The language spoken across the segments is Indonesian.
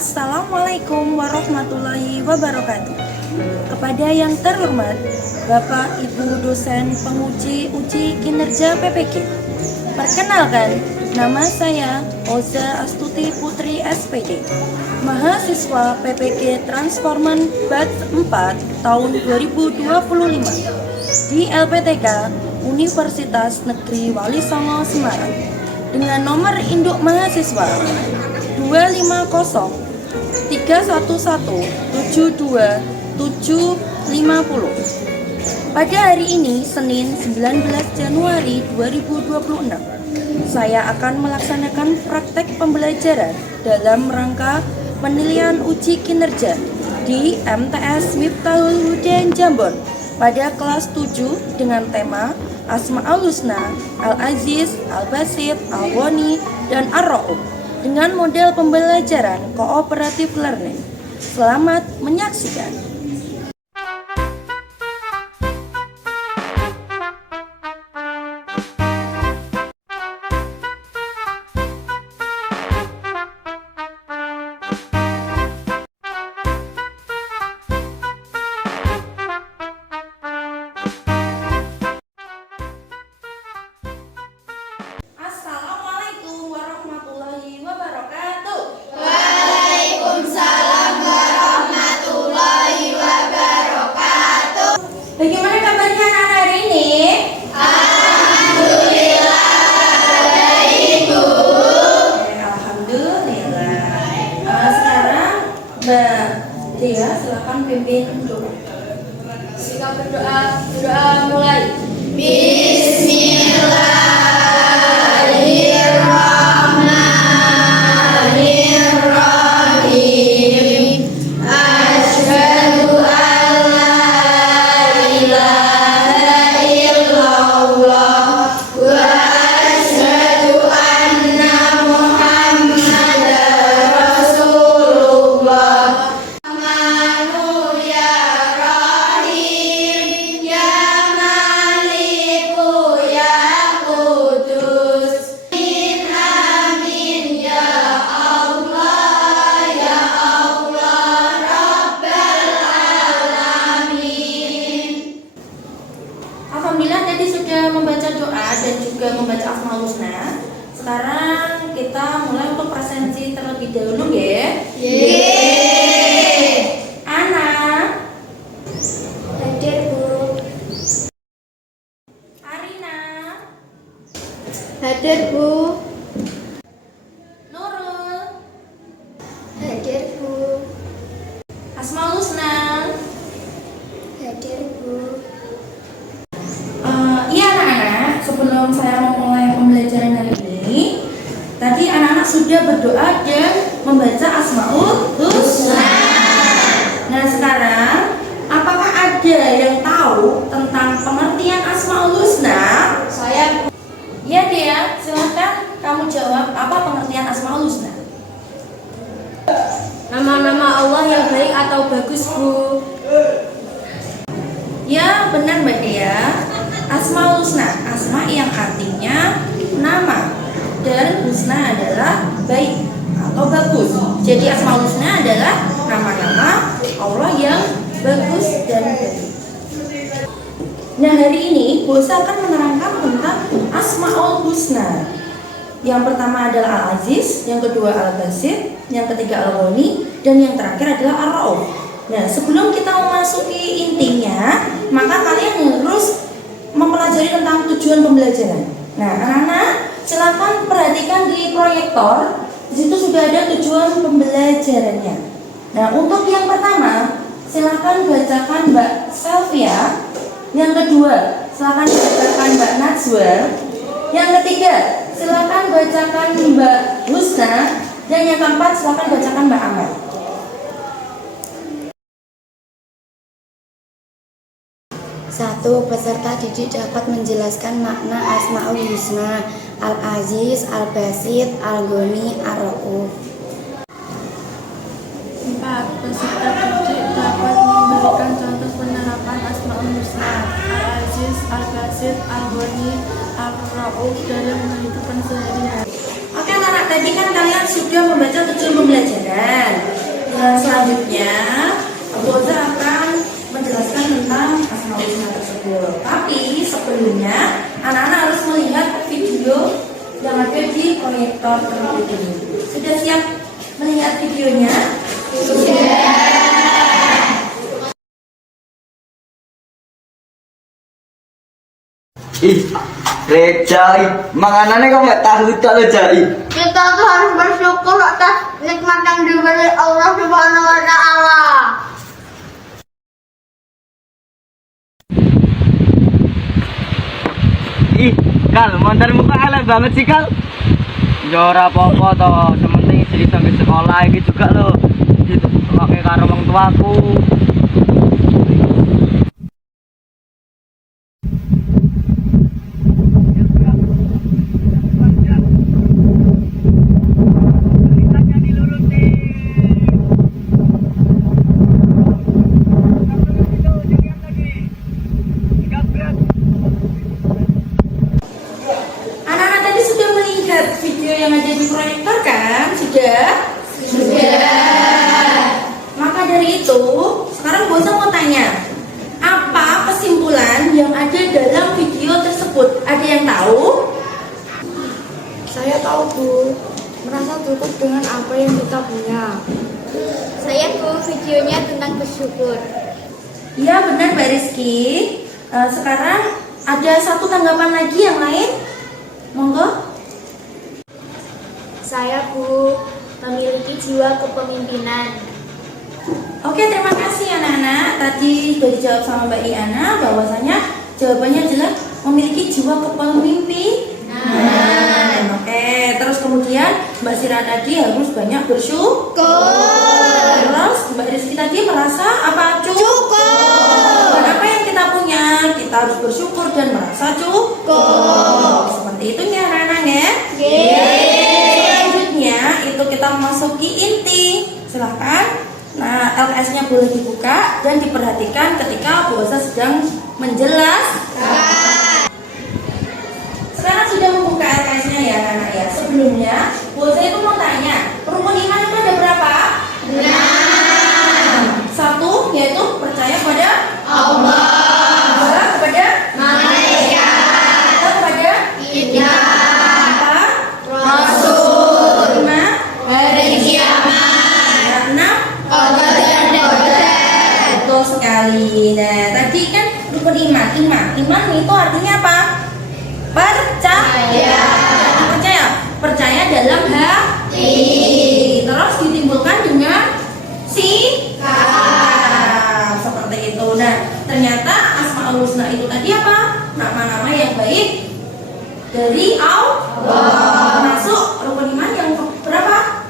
Assalamualaikum warahmatullahi wabarakatuh. Kepada yang terhormat Bapak Ibu dosen penguji uji kinerja PPG. Perkenalkan, nama saya Oza Astuti Putri SPD, mahasiswa PPG Transforman Batch 4 tahun 2025 di LPTK Universitas Negeri Wali Songo Semarang dengan nomor induk mahasiswa 250 311-72750. Pada hari ini, Senin 19 Januari 2026, saya akan melaksanakan praktek pembelajaran dalam rangka penilaian uji kinerja di MTS Miftahul Huda Jambon pada kelas 7 dengan tema Asma'ul Husna, Al-Aziz, Al-Basit, Al-Ghani, dan Ar-Ra'uf dengan model pembelajaran cooperative learning. Selamat menyaksikan. Bagaimana kabarnya anak-anak hari ini? Alhamdulillah, baik Bu. Alhamdulillah. Sekarang Mbak Dia silakan pimpin doa. Sikap berdoa mulai. Bismillahirrahmanirrahim. Asyhadu an la ilaha illallah wa asyhadu anna Muhammadar Rasulullah. Amanu ya Rahim ya Maliku ya Qudus. Amin ya Allah ya Allah Rabbal Alamin. Alhamdulillah tadi sudah membaca doa dan juga membaca Asmaul Husna. Sekarang kita mulai untuk presensi terlebih dahulu ya. Yeay. Ana, Hadir Bu. Arina, Hadir Bu. Nurul, Hadir Bu. Asmaul Husna. Hadir Bu. Iya anak-anak, sebelum saya memulai pembelajaran hari ini, tadi anak-anak sudah berdoa dan membaca Asmaul Husna. Nah sekarang, apakah ada yang tahu tentang pengertian Asmaul Husna? Saya Iya Dia, silakan kamu jawab apa pengertian Asmaul Husna. nama-nama Allah yang baik atau bagus Bu. Ya benar Mbak Dea. Asmaul Husna, asma yang artinya nama dan husna adalah baik atau bagus. Jadi Asmaul Husna adalah nama-nama Allah yang bagus dan baik. Nah hari ini Bosa akan menerangkan tentang Asmaul Husna. Yang pertama adalah Al-Aziz, yang kedua Al-Basit, yang ketiga Al-Ghani, dan yang terakhir adalah Ar-Ra'uf. Nah sebelum kita memasuki intinya, maka kalian harus mempelajari tentang tujuan pembelajaran. Nah anak-anak silakan perhatikan di proyektor. Di situ sudah ada tujuan pembelajarannya. Nah untuk yang pertama silakan bacakan Mbak Selvia. Yang kedua silakan bacakan Mbak Najwa. Yang ketiga silakan bacakan Mbak Husna. Dan yang keempat silakan bacakan Mbak Amal. Satu, peserta didik dapat menjelaskan makna Asmaul Husna, Al-Aziz, Al-Basit, Al-Ghani, Ar-Ra'uf. 4. Peserta didik dapat memberikan contoh penerapan Asmaul Husna, Al-Aziz, Al-Basit, Al-Ghani, Al-Rauf dalam kehidupan sehari-hari. Oke anak-anak, tadi kan kalian sudah membaca tujuan pembelajaran. Selanjutnya Bu Oza akan menjelaskan tentang Asmaul Husna tersebut. Tapi sebelumnya anak-anak harus melihat video yang ada di proyektor terlebih dahulu. Sudah siap melihat videonya? Ih, Rejai, makanannya kok nggak tahu itu lo Jai. Kita tuh harus bersyukur atas nikmat yang diberi Allah Subhanahu wa Ta'ala. Ih, Kal, mantan muka elek banget sih Kal. Jora apa-apa toh, sementing jadi sampai sekolah gitu juga lo. Itu pakai karo wong tuaku. Anak-anak tadi sudah melihat video yang ada di proyektor kan? Sudah? Maka dari itu, sekarang Bu Oza mau tanya, apa kesimpulan yang ada dalam video tersebut? Ada yang tahu? Saya tahu Bu, merasa cukup dengan apa yang kita punya. Saya Bu, videonya tentang bersyukur. Iya benar Mbak Rizky. Sekarang ada satu tanggapan lagi yang lain. Monggo. Saya Bu, memiliki jiwa kepemimpinan. Oke, terima kasih anak-anak. Tadi sudah dijawab sama Mbak Iana bahwasanya jawabannya adalah memiliki jiwa kepemimpinan. Oke, terus kemudian Mbak Sira tadi harus banyak bersyukur. Terus Mbak Rizky tadi merasa apa? Cukup. Dan apa yang kita punya, kita harus bersyukur dan merasa cukup. Seperti itu ya anak-anak ya. Selanjutnya itu kita memasuki inti. Silahkan. Nah, LKS-nya boleh dibuka dan diperhatikan ketika Bu Oza sedang menjelaskan. Sekarang sudah membuka LKS-nya ya anak ya. Sebelumnya Bu Oza itu mau tanya, rukun iman itu ada berapa? 6. 1 yaitu percaya kepada Allah. 2 kepada malaikat. 3 kepada kitab, 4 5 hari kiamat, 6 betul sekali. Nah, tadi kan rukun iman. Iman itu artinya apa? Percaya. Percaya dalam hati. Terus ditimbulkan dengan sikap. Seperti itu. Nah, ternyata Asmaul Husna itu tadi apa? Nama-nama yang baik dari Allah. Masuk rukun iman yang berapa?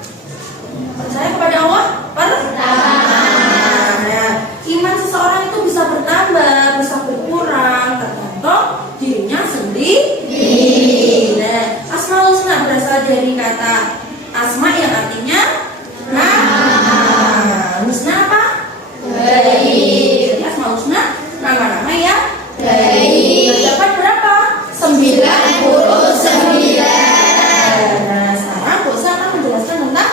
Percaya kepada Allah pertama. Nah, iman seseorang itu bisa bertambah, bisa berkurang, tergantung dirinya sendiri. Nah, Asmaul Husna berasal dari kata asma yang artinya nama. Husna apa? Baik. Jadi Asmaul Husna nama-nama yang baik. Terdapat berapa? 99. Nah, sekarang Bu Oza akan menjelaskan tentang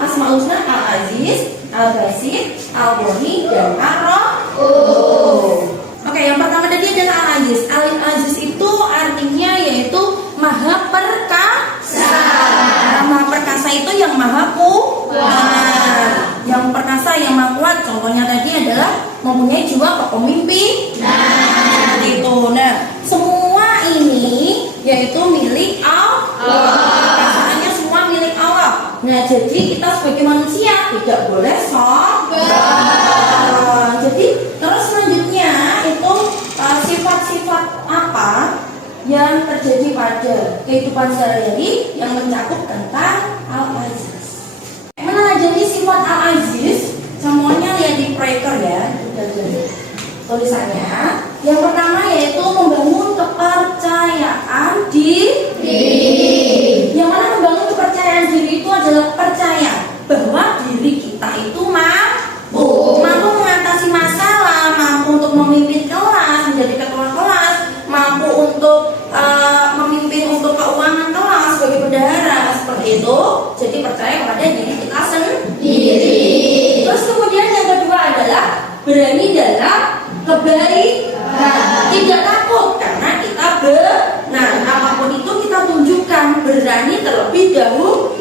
Asmaul Husna Al-Aziz, Al-Basit, Al-Ghani, dan Ar-Rauf. Oke, yang pertama tadi adalah Al-Aziz. Al-Aziz itu artinya yaitu maha perkasa. Maha perkasa itu yang maha kuat. Yang perkasa, yang maha kuat. Contohnya tadi adalah mempunyai jiwa kepemimpinan. Itu. Nah, semua ini yaitu milik Allah. Perkasaannya semua milik Allah. Nah, jadi kita sebagai manusia tidak boleh sombong. Jadi terus selanjutnya itu sifat-sifat apa yang terjadi pada kehidupan sehari-hari yang mencakup tentang Al-Aziz. Mana jadi sifat Al-Aziz? Semuanya lihat di proyektor ya. Tulisannya yang pertama yaitu membangun kepercayaan diri. Yang mana membangun kepercayaan diri itu adalah percaya bahwa diri kita itu seperti itu. Jadi percaya kepada diri kita sendiri. Terus kemudian yang kedua adalah berani dalam kebaikan. Tidak takut karena kita benar. Apapun itu kita tunjukkan, berani terlebih dahulu.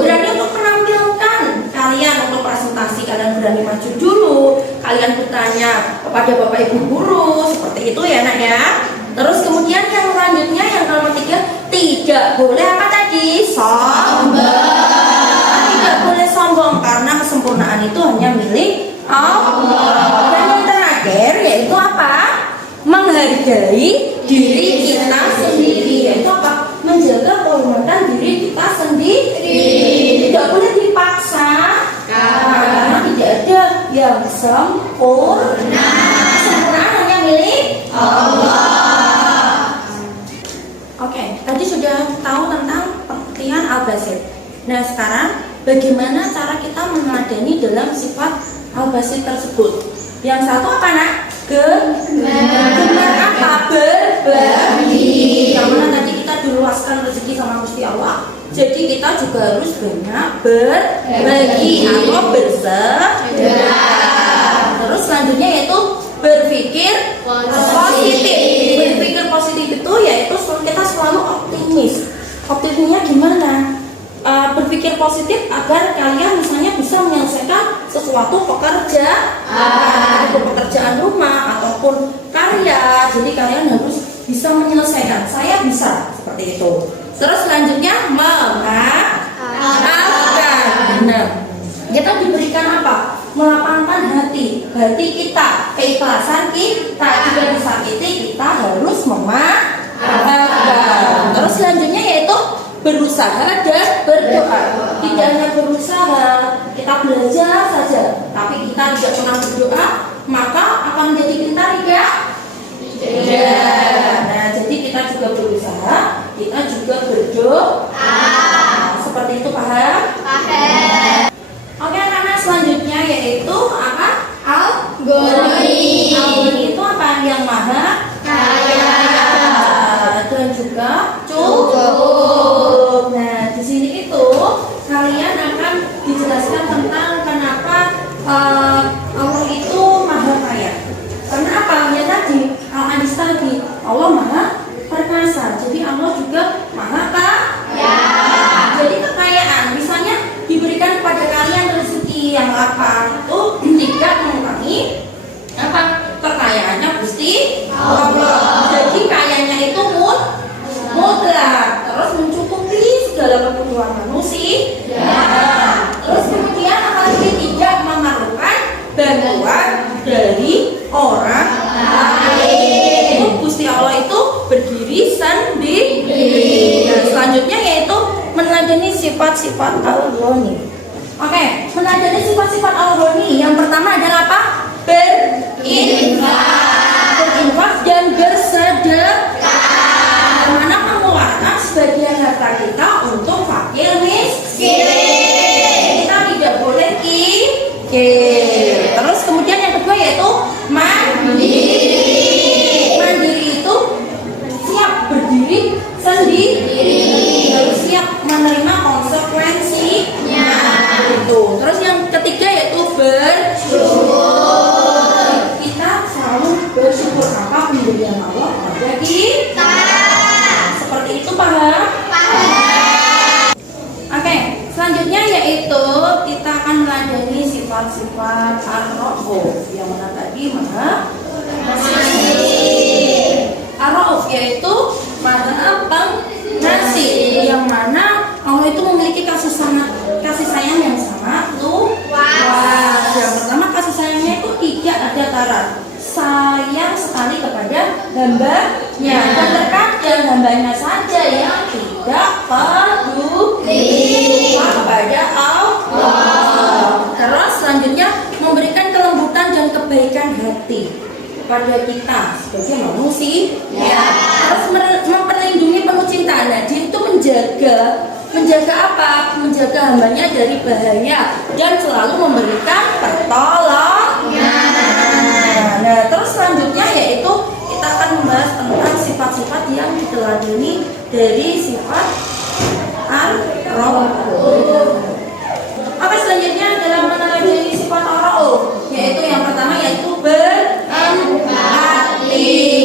Berani untuk menampilkan kalian, untuk presentasi kalian berani maju dulu. Kalian bertanya kepada bapak ibu guru, seperti itu ya nak ya. Terus kemudian yang selanjutnya yang nomor 3, tidak boleh apa tadi? Sombong. Tidak boleh sombong karena kesempurnaan itu hanya milik Allah. Dan yang terakhir yaitu apa? Menghargai diri kita sendiri. Yaitu apa? Menjaga kehormatan diri kita sendiri. Tidak boleh dipaksa karena tidak ada yang sempurna. Kesempurnaan hanya milik Allah. Oke, tadi sudah tahu tentang pengertian al-basit. Nah sekarang bagaimana cara kita meneladani dalam sifat al-basit tersebut? Yang satu apa nak? Gemar apa? Berbagi. Yang mana tadi kita diluaskan rezeki sama Gusti Allah. Jadi kita juga harus banyak berbagi atau bersedekah. Terus selanjutnya yaitu berpikir positif. Berpikir positif itu yaitu kita selalu optimis. Optimisnya gimana? Berpikir positif agar kalian misalnya bisa menyelesaikan sesuatu pekerjaan rumah ataupun karya. Jadi kalian harus bisa menyelesaikan. Saya bisa seperti itu. Terus selanjutnya memaafkan. Nah, kita diberikan apa? Melapangkan hati kita, keikhlasan kita. Jika disakiti kita harus memaafkan. Terus selanjutnya yaitu berusaha dan berdoa. Tidak hanya berusaha, kita belajar saja, tapi kita tidak pernah berdoa, maka akan menjadi pintar tidak? Tidak. Nah, jadi kita juga berusaha, kita juga berdoa. Seperti itu, paham? Paham. Oke, anak-anak, selanjutnya yaitu apa? Al-Ghani. Al-Ghani itu apa? Yang maha kaya dan juga cukup. Nah, di sini itu kalian akan dijelaskan tentang kenapa Allah itu maha kaya. Karena apa? Ya tadi al-hadis tadi, Allah maha perkasa. Jadi Allah juga maha kaya. Jadi kekayaan, misalnya diberikan kepada kalian rezeki yang lapang itu tidak mengurangi apa? Kekayaannya Gusti Allah. Jadi kayanya itu mutlak, terus mencukupi segala kebutuhan manusia. Terus kemudian apalagi tidak memerlukan bantuan dari orang lain. Itu Gusti Allah itu berdiri sendiri. Dan selanjutnya yaitu meneladani sifat-sifat al-Ghani. Oke, meneladani sifat-sifat al-Ghani. Yang pertama adalah apa? Berinfak dan bersedekah. Mana mengeluarkan sebagian harta kita untuk fakir miskin. Kita tidak boleh kikir. Terus kemudian yang kedua yaitu mandiri. Mandiri itu siap berdiri sendiri. Harus siap menerima konsekuensinya. Itu. Terus yang ketiga yaitu bersyukur. Kita selalu bersyukur apa pemberian Allah kepada kita. Seperti itu, paham? Paham. Oke, selanjutnya yaitu kita akan meladani sifat-sifat ar-Rauf. Yang mana tadi maha ar-Rauf yaitu maha pengasih. Yang mana Allah itu memiliki kasih sayang yang sangat luas. Yang pertama, kasih sayangnya itu tidak ada tara. Sayang sekali kepada hambanya. Dan terkadang hambanya saja yang tidak peduli kepada Allah. Terus selanjutnya memberikan kelembutan dan kebaikan hati kepada kita sebagai manusia. Terus memperlindungi penuh cinta. Nah, dia itu menjaga apa? Menjaga hambanya dari bahaya dan selalu memberikan pertolongan. Nah, terus selanjutnya yaitu kita akan membahas tentang sifat-sifat yang diteladani dari sifat ar Oke, selanjutnya adalah menelajari sifat ar-rauf, yaitu yang pertama yaitu berempati.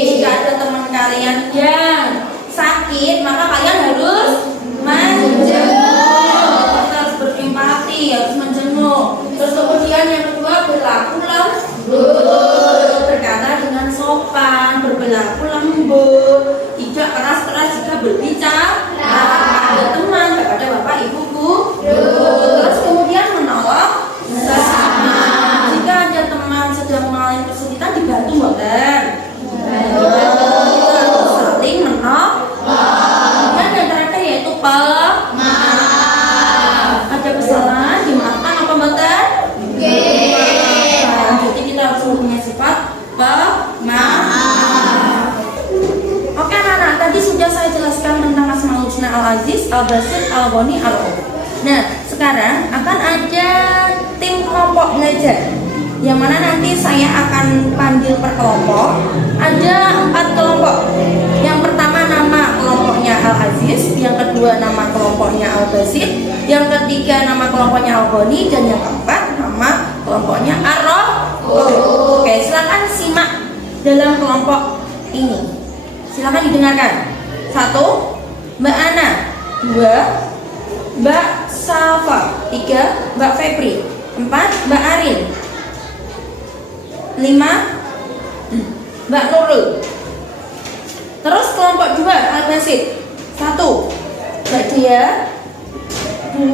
Jika ada teman kalian yang sakit, maka kalian harus menjenguk. Kita harus berempati, harus menjenguk. Terus kemudian yang kedua berlaku lembut, berkata dengan sopan, berlaku lembut, tidak keras-keras jika berbicara. Ada teman kepada bapak ibu guru. Terus kemudian menolong sesama. Jika ada teman sedang mengalami kesulitan, dibantu bukan? Kita harus saling menolong. Dan yang terakhir yaitu pemaaf. Ada kesalahan dimaafkan apa bukan? Jadi kita harus mempunyai sifat pemaaf. Oke anak-anak, tadi sudah saya jelaskan tentang Asmaul Husna Al-Aziz, Al-Basit, Al-Ghani, Ar-Rauf. Nah, sekarang akan ada tim kelompok belajar, yang mana nanti saya akan panggil per kelompok. Ada 4 kelompok. Yang pertama nama kelompoknya Al-Aziz, yang kedua nama kelompoknya Al-Basit, yang ketiga nama kelompoknya Al-Ghani, dan yang keempat nama kelompoknya Ar-Rauf. Oke, silakan simak dalam kelompok ini. Silakan didengarkan. 1, Mbak Ana. 2, Mbak Safa. 3, Mbak Febri. 4, Mbak Arin. 5, Mbak Nurul. Terus kelompok 2 Al-Basit. 1, Mbak Dia. 2,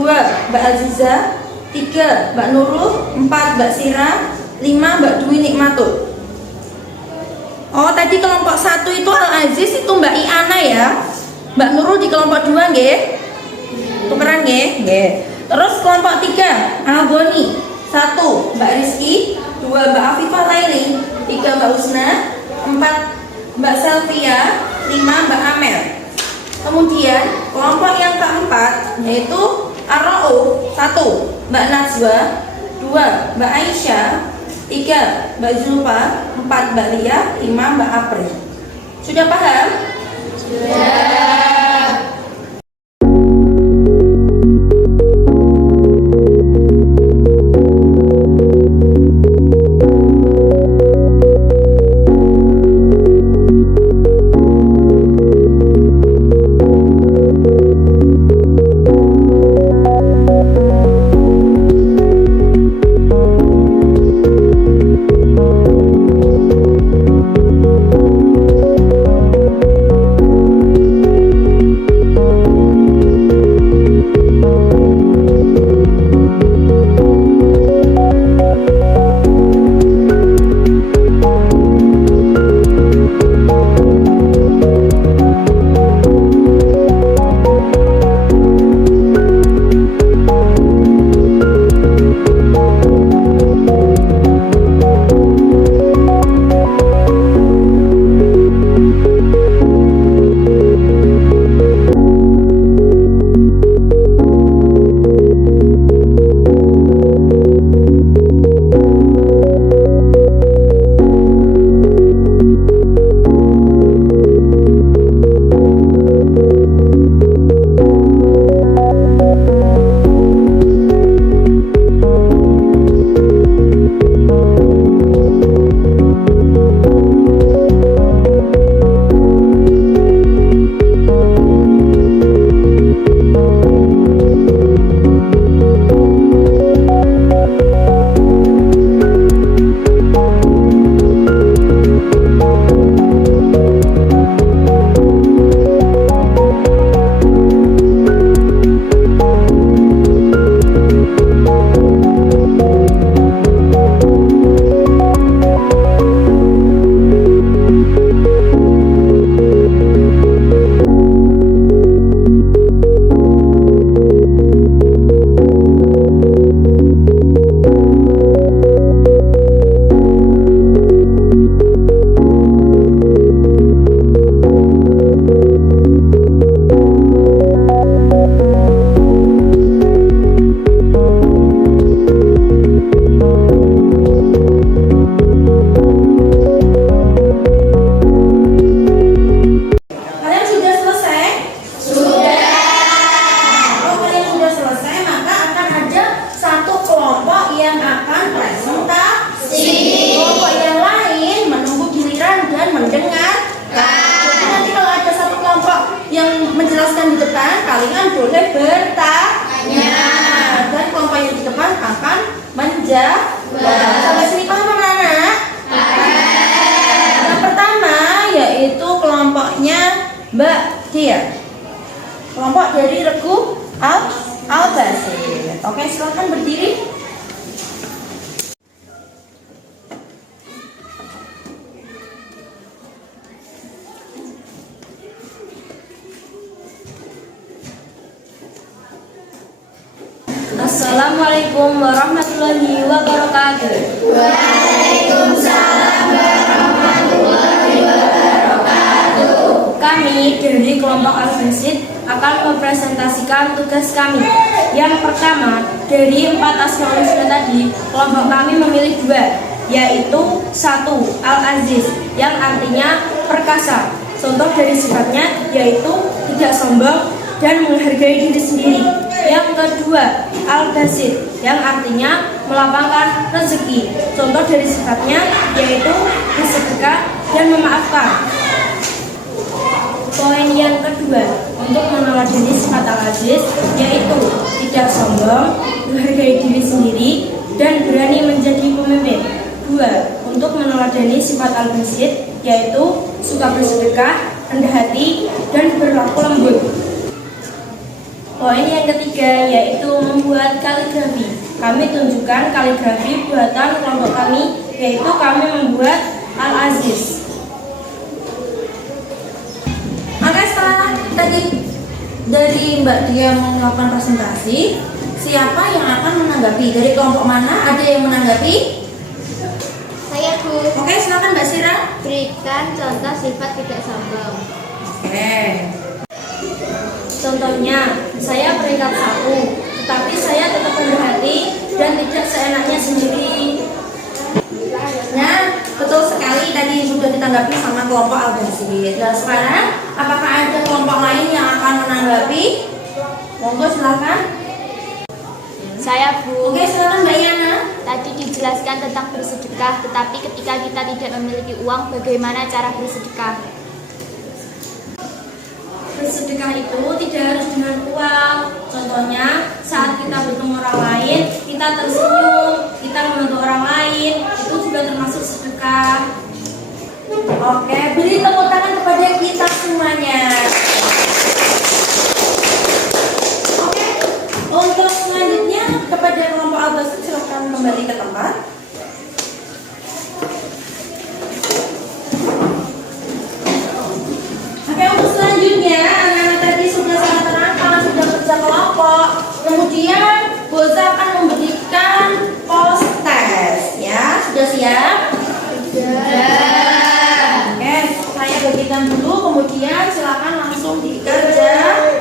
Mbak Aziza. 3, Mbak Nurul. 4, Mbak Sira. 5, Mbak Dwi Nikmatul. Oh, tadi kelompok 1 itu Al-Aziz, itu Mbak Iana ya. Mbak Nurul di kelompok 2 nggih. Tukeran nggih? Nggih. Terus kelompok 3 Al-Ghani. 1, Mbak Rizky. 2, Mbak Afifah Laili. 3, Mbak Husna. 4, Mbak Selvia. 5, Mbak Amel. Kemudian kelompok yang keempat yaitu Ar-Rauf. 1, Mbak Najwa. 2, Mbak Aisyah. 3, Mbak Zulfa. 4, Mbak Lia. 5, Mbak Apri. Sudah paham? Sudah. kerja? Sampai sini paham anak-anak? Yang pertama yaitu kelompoknya Mbak Dia. Kelompok dari regu Al-Basit. Oke, silakan berdiri. Assalamualaikum warahmatullahi wabarakatuh. Kami dari kelompok Al-Basit akan mempresentasikan tugas kami. Yang pertama, dari 4 Asmaul Husna tadi, kelompok kami memilih 2, yaitu 1. Al-Aziz, yang artinya perkasa. Contoh dari sifatnya yaitu tidak sombong dan menghargai diri sendiri. Yang kedua, Al-Basit, yang artinya melapangkan rezeki. Contoh dari sifatnya yaitu bersedekah dan memaafkan. Poin yang kedua, untuk meneladani sifat Al-Aziz yaitu tidak sombong, menghargai diri sendiri, dan berani menjadi pemimpin. 2. Untuk meneladani sifat Al-Basit yaitu suka bersedekah, rendah hati, dan berlaku lembut. Poin yang ketiga yaitu membuat kaligrafi. Kami tunjukkan kaligrafi buatan kelompok kami, yaitu kami membuat Al-Aziz. Oke, setelah tadi dari Mbak Dia melakukan presentasi, siapa yang akan menanggapi? Dari kelompok mana? Ada yang menanggapi? Saya Bu. Oke, silakan Mbak Sira. Berikan contoh sifat tidak sombong. Oke. Contohnya, saya peringkat 1, tetapi saya tetap rendah hati dan tidak seenaknya sendiri. Nah, betul sekali tadi sudah ditanggapi sama kelompok Al-Basit. Dan sekarang, apakah ada kelompok lain yang akan menanggapi? Monggo silakan. Saya Bu. Oke, silakan Mbak Yana. Tadi dijelaskan tentang bersedekah, tetapi ketika kita tidak memiliki uang, bagaimana cara bersedekah? Bersedekah itu tidak harus dengan uang. Contohnya, saat kita bertemu orang lain, kita tersenyum, kita membantu orang lain, itu juga termasuk sedekah. Oke, beri tepuk tangan kepada kita semuanya. Oke, untuk selanjutnya kepada kelompok Al-Basit silakan kembali ke tempat. Oke, untuk selanjutnya anak-anak tadi sudah sangat terangkan, sudah kerja kelompok. Kemudian Boza akan memberikan post test, ya. Sudah siap? Sudah. Oke, saya bagikan dulu, kemudian silakan langsung dikerjakan.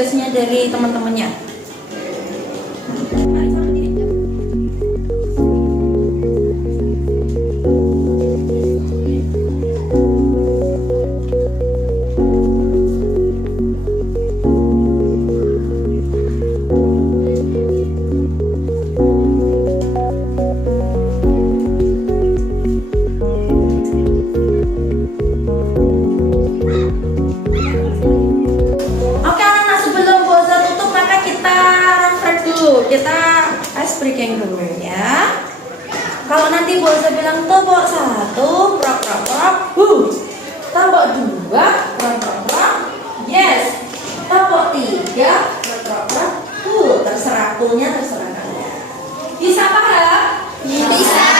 tugasnya dari teman-temannya. kita ice breaking dulu ya. Kalau nanti Bu Elsa bilang topok 1, prok, topok 2, prok, yes. Topok 3, prok, terserah punya, terserah kalian. Bisa paham? Bisa.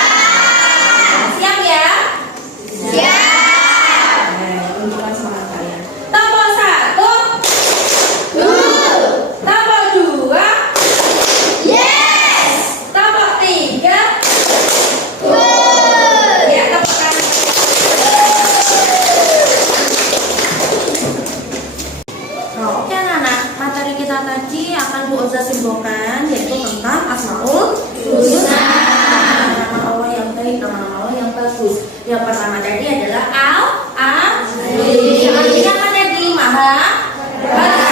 Siap ya? Siap. Tunjukkan semangat kalian. Topok 1, topok 2, yes. Topok 3, ya, tepuk tangan. Oke anak-anak, materi kita tadi akan Bu Elsa simpulkan, yaitu tentang Asmaul Husna. Nama Allah yang baik, nama Allah yang bagus. Yang pertama tadi adalah Al-Azim, artinya apa tadi? Maha Perkasa.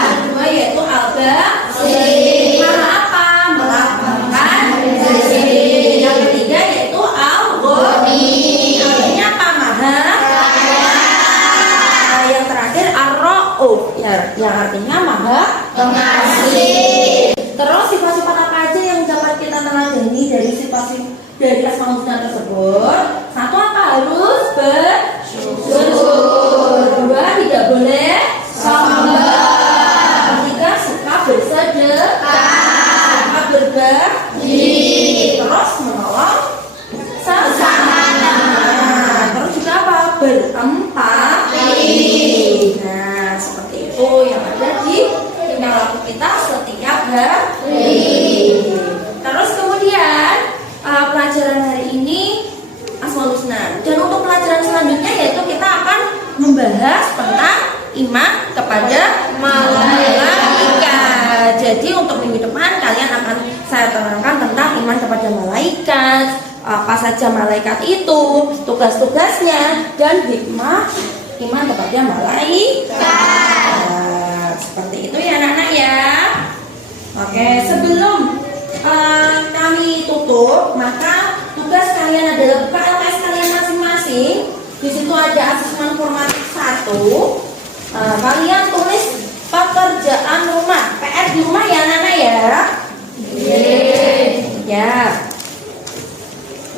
Yang kedua yaitu Al-Basir, maha apa? Melakukan zikir. Yang ketiga yaitu Al-Ghani, artinya apa? Maha kaya. Yang terakhir Ar-Ra'uf, yang artinya maha pengasih. Terus sifat-sifat apa aja yang dapat kita teladani dari sifat dari Asmaul Husna tersebut? Satu, apa? Harus bersyukur. Dua, tidak boleh sombong. Tiga, suka bersedekah, suka berbagi, terus menolong sesama. Terus juga apa? Berempati. Nah, seperti itu yang ada di tingkah laku kita setiap hari. Terus kemudian pelajaran hari ini Asmaul Husna. Dan untuk pelajaran selanjutnya yaitu kita akan membahas tentang iman kepada malaikat. Jadi untuk minggu depan kalian akan saya terangkan tentang iman kepada malaikat, apa saja malaikat itu, tugas-tugasnya, dan hikmah iman kepada malaikat. Nah, seperti itu ya anak-anak ya. Oke, sebelum kami tutup, maka tugas kalian adalah buka LKS kalian masing-masing. Di situ ada asesmen formatif 1. Kalian tulis pekerjaan rumah, PR di rumah ya anak-anak ya. Ya.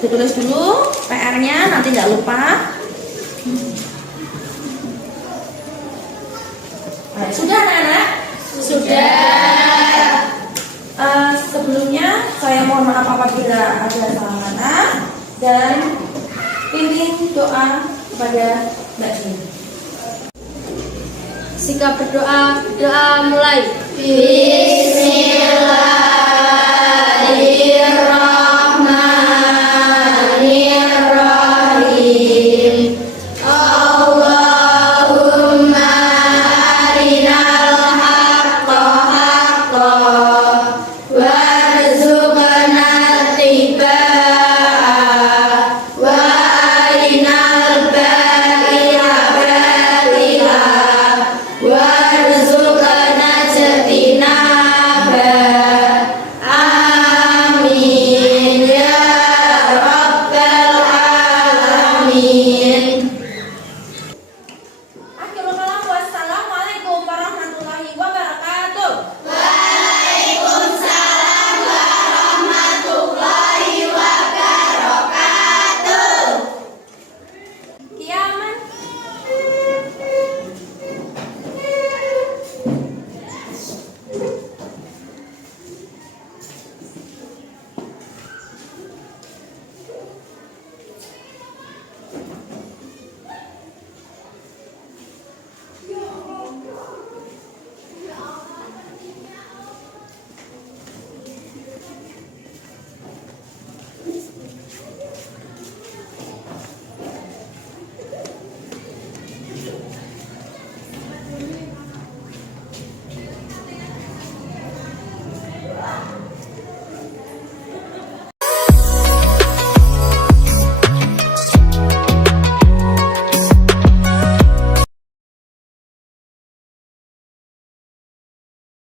Ditulis dulu PR-nya, nanti nggak lupa. Sudah anak-anak? Sudah. Sebelumnya saya mohon maaf apabila ada salah kata dan pimpin doa kepada Mbak Jin. Sikap berdoa, doa mulai. Bismillah.